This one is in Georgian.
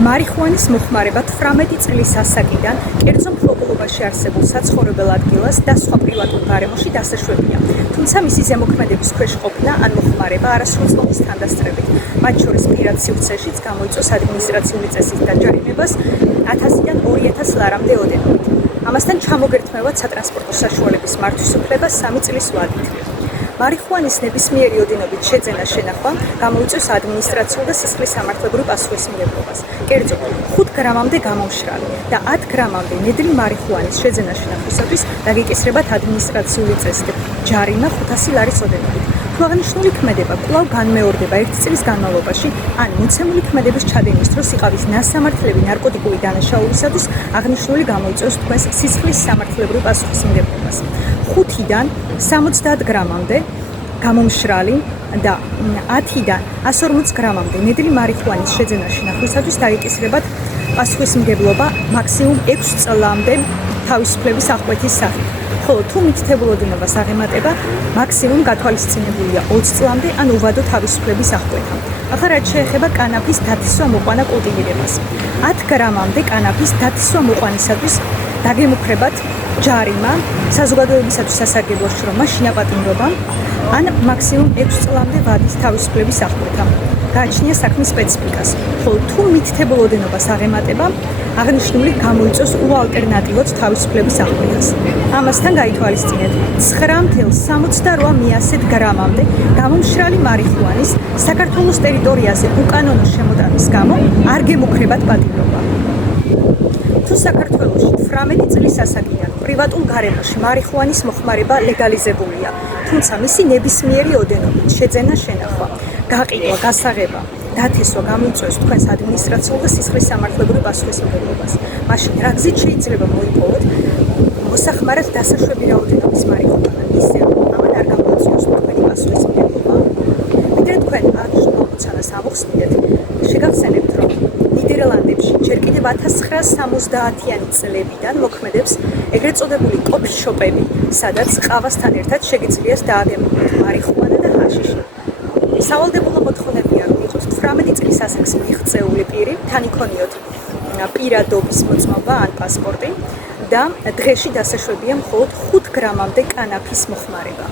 მარიხუანის მოხმარება 18 წლის ასაკიდან კერძო მფლობელობაში არსებულ საცხოვრებელ ადგილას და სხვა პრივატულ გარემოში დასაშვებია. თუმცა მისი ზემოქმედების ქვეშ ყოფნა ან მოხმარება არასრულწლობის თანდასწრებით, მათ შორის პირად სივრცეშიც გამოიწვევს ადმინისტრაციული წესის დაჯარიმებას 1000-დან 2000 ლარამდე ოდენობით. ამასთან ჩამოგერთმევად სატრანსპორტო საშუალების მართვის უფლება 3 წლის ვადით. მარიხუანის ნებისმიერი ოდენობით შეძენა შენახვა გამოიწვევს ადმინისტრაციულ და სისხლის სამართლებრივ პასუხისმგებლობას. კერძო 5 გრამამდე გამომშრალი და 10 გრამამდე ნედლი მარიხუანის შეძენა შენახვისათვის დაგეკისრებათ ადმინისტრაციული წესდები, ჯარიმა 500 ლარის ოდენობით. თუ აღნიშნული ქმედება კვლავ განმეორდება 1 წლის განმავლობაში, ან მოცემული ქმედების ჩადენის დროს იყავის ნასამართლები ნარკოტიკული დანაშაულისათვის, აღნიშნული გამოიწვევს თქვენს სისხლის სამართლებრივ პასუხისმგებლობას. 5-დან 70 გრამამდე გამომშრალი და 10-დან 140 გრამამდე ნედლი მარიხუანის შეძენა შენახვისათვის დაეკისრებათ პასუხისმგებლობა მაქსიმუმ 6 წლამდე თავისუფლების აღკვეთის სახით. ხოლო თუ მითითებულ ოდენობას აღემატება, მაქსიმუმ გათვალისწინებულია 20 წლამდე ან უვადო თავისუფლების აღკვეთა. ახლა რაც შეეხება კანაფის დათისვა მოყვანა კულტივირებას. 10 გრამამდე კანაფის დათისვა მოყვანისათვის დაგემუქრებათ ჯარიმა, საზოგადოებისათვის სასარგებლო შრომა, შინაპატიმრობა ან მაქსიმუმ 6 წლამდე ვადის თავისუფლების აღკვეთა. გააჩნია საქმის სპეციფიკას, ხოლო თუ მითითებულ ოდენობას აღემატება, აღნიშნული გამოიწვევს უალტერნატივოდ თავისუფლების აღკვეთას. ამასთან გაითვალისწინეთ 9,78 გრამამდე გამომშრალი მარიხუანის საქართველოს ტერიტორიაზე უკანონო შემოტანის გამო არ გემუქრებათ პატიმრობა. თუ საქართველოში 18 წლის ასაკიდან პრივატულ გარემოში მარიხუანის მოხმარება ლეგალიზებულია, თუმცა მისი ნებისმიერი ოდენობით შეძენა შენახვა, გაყიდვა, გასაღება, დათესვა გამოიწვევს თქვენს ადმინისტრაციულ და სისხლის სამართლებრივ პასუხისმგებლობას. მაშინ რა გზით შეიძლება მოიპოვოთ მოსახმარად დასაშვები რაოდენობის მარიხუანა, ისე ამან არ გამოიწვევს თქვენი პასუხისმგებლობა. ვიდრე თქვენ აღნიშნულ ამოცანას ამოხსნით, შეგახსენებთ, რომ ნიდერლანდებში ჯერ კიდევ 1970-იანი წლებიდან მოქმედებს ეგრეთ წოდებული კოფი-შოპები, სადაც ყავასთან ერთად შეგიძლიათ დააგემოვნოთ მარიხუანა და ჰაშიში. სავალდებულო მოთხოვნებია, რომ იყოთ 18 წლის ასაკს მიღწეული პირი, თან იქონიოთ პირადობის მოწმობა ან პასპორტი და დღეში დასაშვებია მხოლოდ 5 გრამამდე კანაფის მოხმარება.